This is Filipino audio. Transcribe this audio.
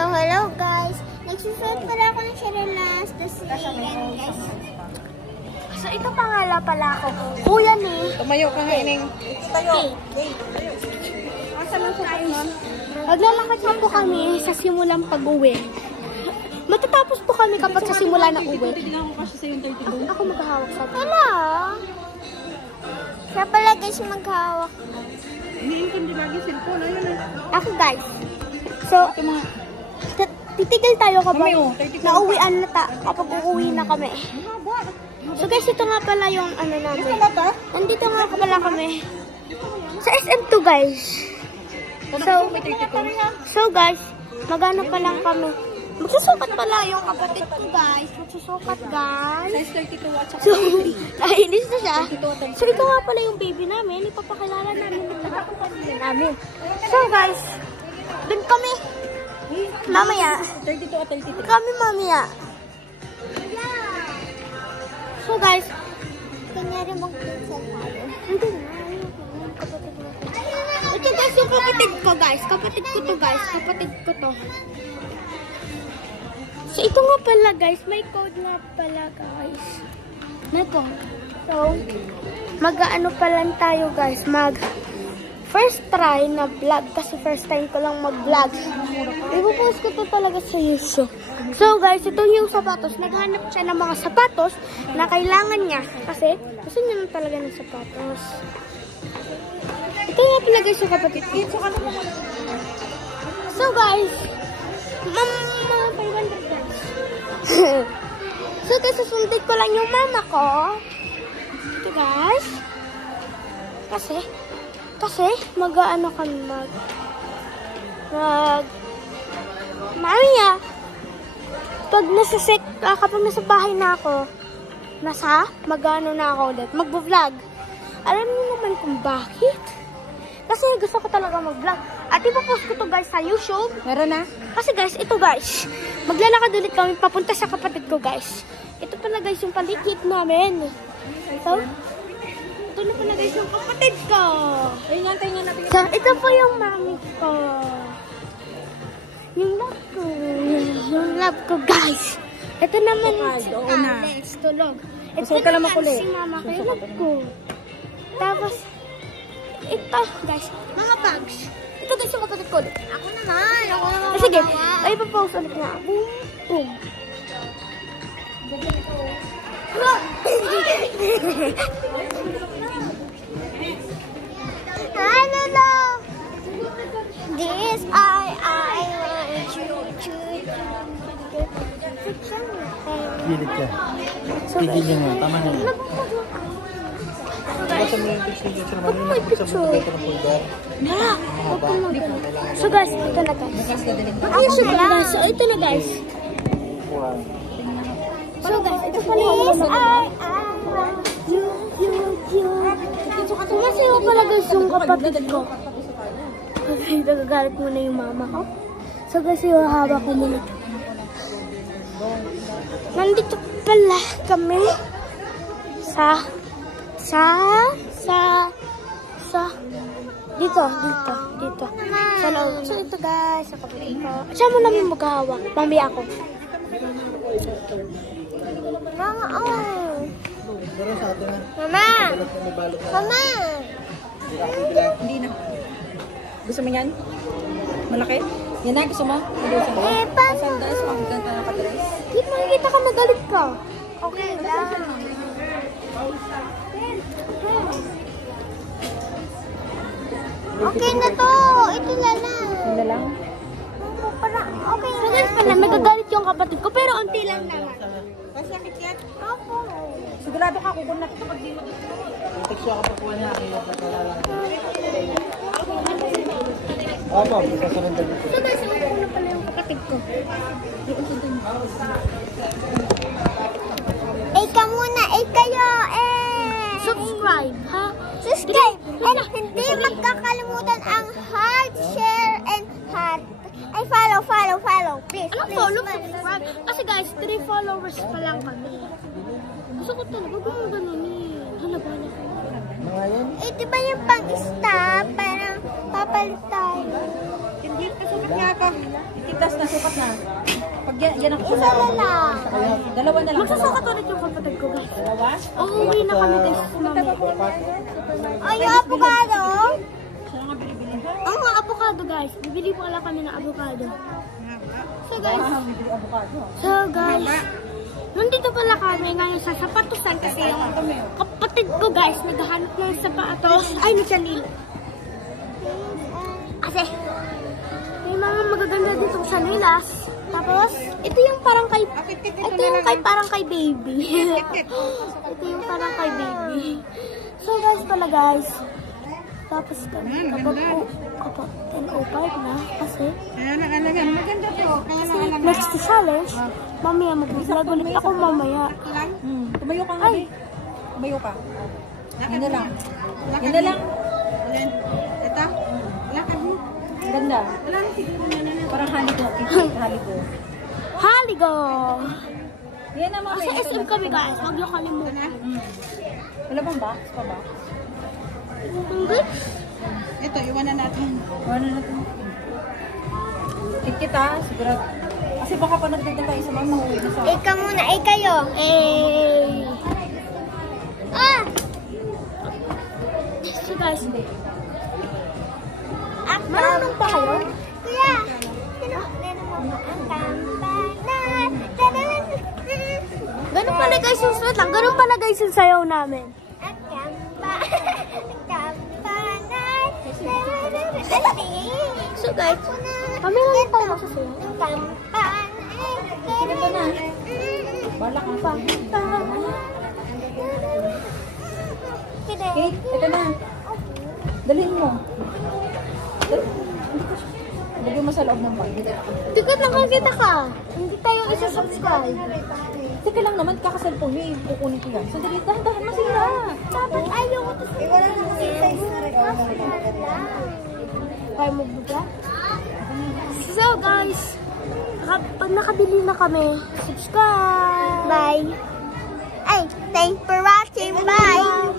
So, hello guys. Nagsusuot pala ako ng Sherelas. Tapos, ayan guys. So, ito pangala pala ako. Kuya ni. Tumayo ka nga, Ineng. Tayo. Asan ang sukat nun? Maglalakad na po kami sa simulang pag-uwi. Matatapos po kami kapag sa simula ng uwi. Ako maghahawak sa atin. Wala. Siya pala guys maghahawak. Iniintindi lagi cellphone. Ayun na. Ako guys. So, titigil tayo kapag nauwian na kapag uuwi na kami. So guys, ito nga pala yung ano namin. Nandito nga pala kami. Sa SM2 guys. So guys, magano pa lang kami. Magsusukat pala yung kapatid ko guys. Magsusukat guys. Size 32 at saka So, nainis na siya. So, ito nga pala yung baby namin. Ipapakilala namin. Namin. So guys, dun kami. Mamaya. 32 at 33. Kami mamaya. So guys, kanyari mag-pinsel tayo. Hindi na. Kapatid mo. Ito guys yung kapatid ko guys. Kapatid ko to guys. Kapatid ko to. So ito nga pala guys. May code nga pala guys. May code. So, mag-ano pa lang tayo guys. First try na vlog. Kasi first time ko lang mag-vlog. Ipupost ko to talaga sa YouTube. So guys, ito yung sapatos. Naghanap siya ng mga sapatos na kailangan niya. Kasi gusto niya lang talaga ng sapatos. Ito nga pala guys yung kapatid. So guys, mga 500 guys. So guys, susundin ko lang yung mama ko. Ito guys. Kasi mag-ano kami Mamaya, kapag nasa bahay na ako, mag-ano na ako ulit, mag-vlog. Alam niyo naman kung bakit? Kasi gusto ko talaga mag-vlog. At ipopost ko to guys sa YouTube. Meron na? Kasi guys, ito guys, maglalakad ulit kami papunta sa kapatid ko guys. Ito pala guys yung paligid namin. So, ito na pala guys yung kapatid ko. Ayun nga, tayo nga natin. So, ito po yung mami ko. Yung love ko guys. Ito naman yung Alex, tulog. Ito naman si mama ko, yung love ko. Tapos, ito guys, mga bags. Ito guys yung kapatid ko. Ako naman Sige, ay pa-pause ulit na. Boom, boom. Hello. This I want you. Pilit ka. Pigilin mo. Tama na yun. So guys, ito na guys. So ito na guys. So guys, ito pala yung sumasayaw pala guys yung kapatid ko. Kasi nagagalit muna yung mama ko. So guys, yung haba ko muna. Nandito pala kami dito. Sa loob. So ito guys, sa kapatid ko. Siya mo namin maghahawak. Mamaya ako. Mama, Mama! Hindi na. Gusto mo yan? Malaki? Yan na, gusto mo? Paano? Sandals, makikita na ka-dress. Hindi makikita ka magalit ka. Okay lang. Okay na to. Ito na lang. Hindi lang? Okay na. Guys pala, magagalit yung kapatid ko, pero unti lang naman. Masakit yan? Opo. Sigurado ka, kukunan ito pag di mo. Teksyo ka pa po niya. Opo, sasabihin ka dito. So guys, ako na pala yung kapatid ko. Ika muna, kayo, subscribe, ha? Subscribe! And hindi magkakalimutan ang heart, share, and heart. Ay, follow, please. Ano follow, subscribe? Kasi guys, 3 followers pa lang kami. Gusto ko talaga, gano'n eh. Halaga na ko. Mga yan? Di ba yung pang-stop? Parang papalit tayo. Sukat nga ka. Ikitas na, sukat na. Pag yan ang Isa na lang. Dalawa na lang. Magsusukat ulit yung kapatid ko, guys. Dalawa? Uuwi na kami, guys. Ay, yung avocado? Siya nga binibili. Ang mga avocado, guys. Bibili po lang kami ng avocado. So, guys. Bibili avocado. So, guys. Nandito pala kami ngayon sa sapatusan kasi yung kapatid ko, guys, naghahanap ng sapatos. Ay, nagsalil. Kasi, may mga magaganda ditong sanilas. Tapos, ito yung parang kay, parang kay baby. Ito yung parang kay baby. So, guys pala, guys. Tapos, kapag 10:05 na, kasi, Maganda to. next to challenge, mamaya mag-vlog ulit ako mamaya. Tumayo ka nga, Ay. Tumayo ka. Yan na lang. Yan na lang. Ito? Lakad mo. Ganda. Parang haligo. Haligo. Haligo! Yan na mga Kasi SM kami, guys. Huwag niyo kalimutan. Wala bang box pa ba? Hindi. Ito, iwanan natin. Iwanan natin. Kita, sigurado. Kasi baka pa nagdating tayo sa mga mahuwi na sa... Ikaw muna, kayo. Ah! So guys, marunong pa kayo? Kuya! Ganun pala guys yung suot lang. Ganun pala guys yung sayaw namin. So guys, kami lang tayo magsasayaw. Ito na. Balak mo pa. Kate, ito na. Dalhin mo. Lagyan mo sa loob ng bag. Tikot lang kakita ka. Hindi tayo isa-subscribe. Teka lang naman, kakasalpon nyo eh. Kukunin ko yan. Sandali, dahan-dahan masira. Dapat ayaw ko. Wala na kasi size na rin. Kaya mo buga? So guys, pag nakabili na kami, subscribe! Bye! Ay, thanks for watching! Bye!